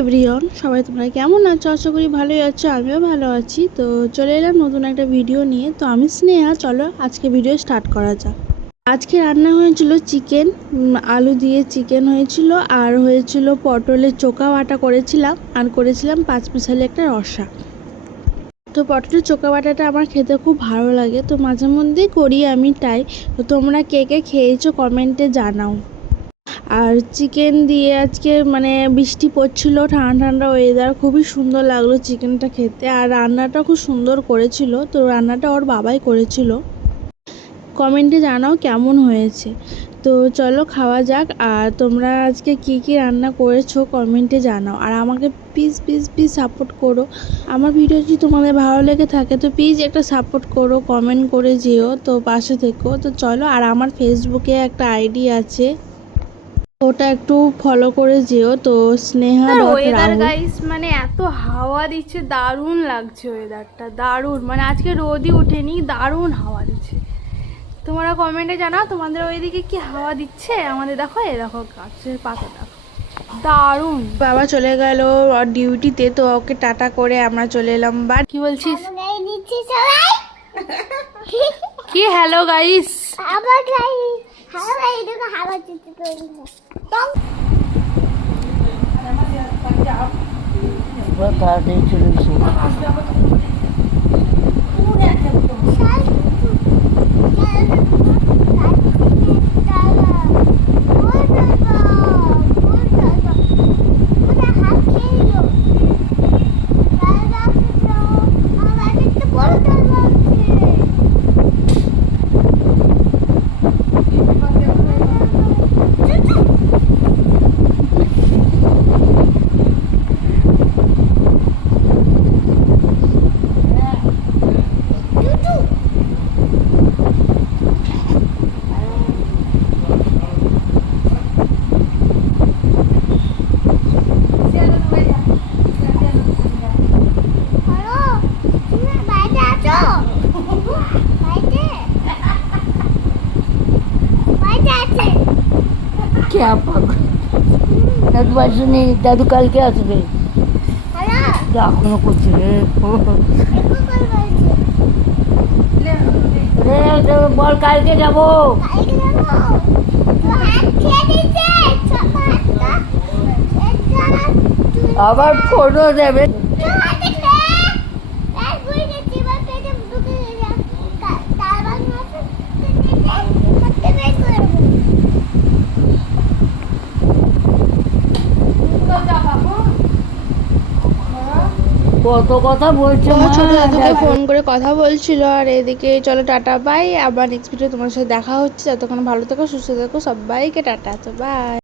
Everyone, সবাই তোমরা কেমন আছো? আশা করি ভালোই আছো, আমিও ভালো আছি। তো চলে এলাম নতুন একটা ভিডিও নিয়ে। তো আমি স্নেহা, চলো আজকে ভিডিও স্টার্ট করা যাক। আজকে রান্না হয়েছিল চিকেন, আলু দিয়ে চিকেন হয়েছিল, আর হয়েছিল পটলের চোখা বাটা করেছিলাম, আর করেছিলাম পাঁচমিশালি একটা রসা। তো পটলের চোখা বাটাটা আমার খেতে খুব ভালো লাগে, তো মাঝে মধ্যেই করি আমি তাই। তো তোমরা কে কে খেয়েছো কমেন্টে জানাও। আর চিকেন দিয়ে আজকে বৃষ্টি পড়ছিল, ঠান্ডা ঠান্ডা ওয়েদার, খুবই সুন্দর লাগলো চিকেনটা খেতে। আর রান্নাটা খুব সুন্দর করেছিল, তো রান্নাটা ওর বাবাই করেছিল। কমেন্টে জানাও কেমন হয়েছে। তো চলো খাওয়া যাক। আর তোমরা আজকে কি কি রান্না করেছো কমেন্টে জানাও, আর আমাকে প্লিজ প্লিজ প্লিজ সাপোর্ট করো। আমার ভিডিও যদি তোমাদের ভালো লেগে থাকে তো প্লিজ একটা সাপোর্ট করো, কমেন্ট করে যেও, তো পাশে থেকো। তো চলো, আর আমার ফেসবুকে একটা আইডি আছে, ওটা একটু ফলো করে যেও, তো স্নেহা ওয়েদার গাইস, এত হাওয়া দিচ্ছে, দারুণ লাগছে ওয়েদারটা, দারুণ। আজকে রোদই ওঠেনি, দারুণ হাওয়া দিচ্ছে। তোমরা কমেন্টে জানাও তোমাদের ওইদিকে কি হাওয়া দিচ্ছে। আমাদের দেখো, এ দেখো গাছের পাতা দেখো, দারুণ। বাবা চলে গেল ডিউটিতে, তো ওকে টাটা করে আমরা চলে এলাম বাড়ি। কি বলছিস? কি হ্যালো গাইস, তাড়াতাড়ি চলে এসো। দাদু আসেনি, দাদু কালকে আসবে। এখনো করছে বল কালকে যাবো। আবার ফোনও দেবে। কত কথা বলছে, ছোট দাদুকে ফোন করে কথা বলছিল। আর এদিকে চলো টাটা বাই, আবার নেক্সট ভিডিও তোমার সাথে দেখা হচ্ছে। যতক্ষণ ভালো থেকো, সুস্থ থেকো, সবাইকে টাটা, তো বাই।